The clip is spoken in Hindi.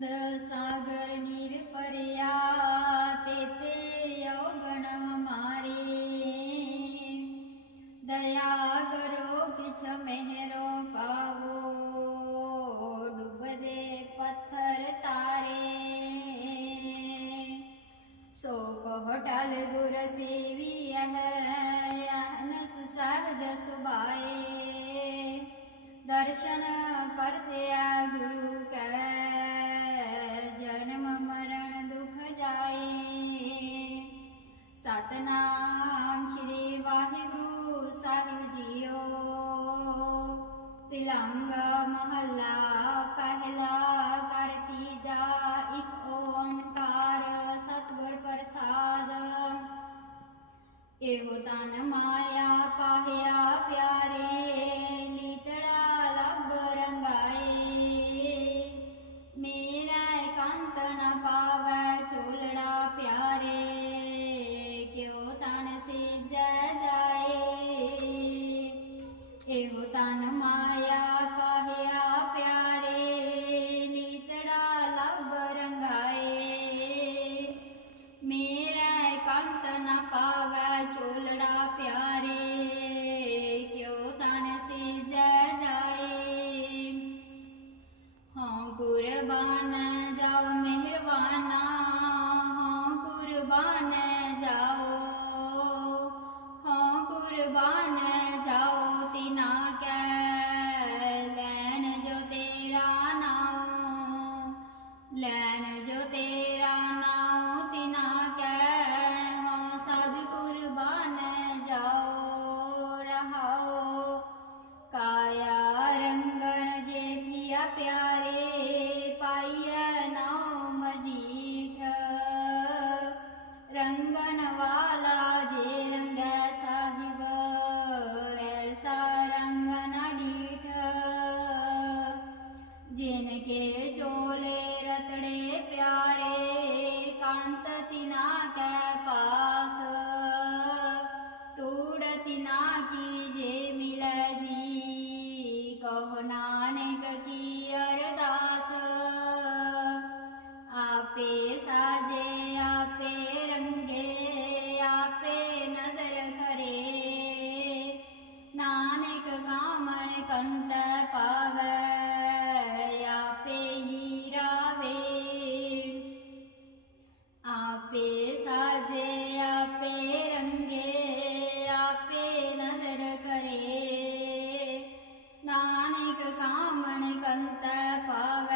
દલ સાગરની વિપર્યા તે અવગણ હમારી દયા કરો કિછ મહેરો પાવો ડૂબદે પથ્થર તારે સો કહટલ ગુર સેવી અહન સુસહજ સુબાએ દર્શન પરસે આ ગુરુ કહે ਸਤਨਾਮ ਸ੍ਰੀ ਵਾਹਿਗੁਰੂ ਸਾਹਿਬ ਜੀਓ। ਤਿਲੰਗ ਮਹੱਲਾ माया प्यारे लीतड़ा लाभ रंगाए मेरा कंग न पावे चोलड़ा प्यारे, क्यों तन सी जाए हों માયા जाओ तीना क्या जो तेरा नाम तिना कै हो सद कुर्बान जाओ रहाओ। काया रंगन जेठिया प्या না गन्त पाव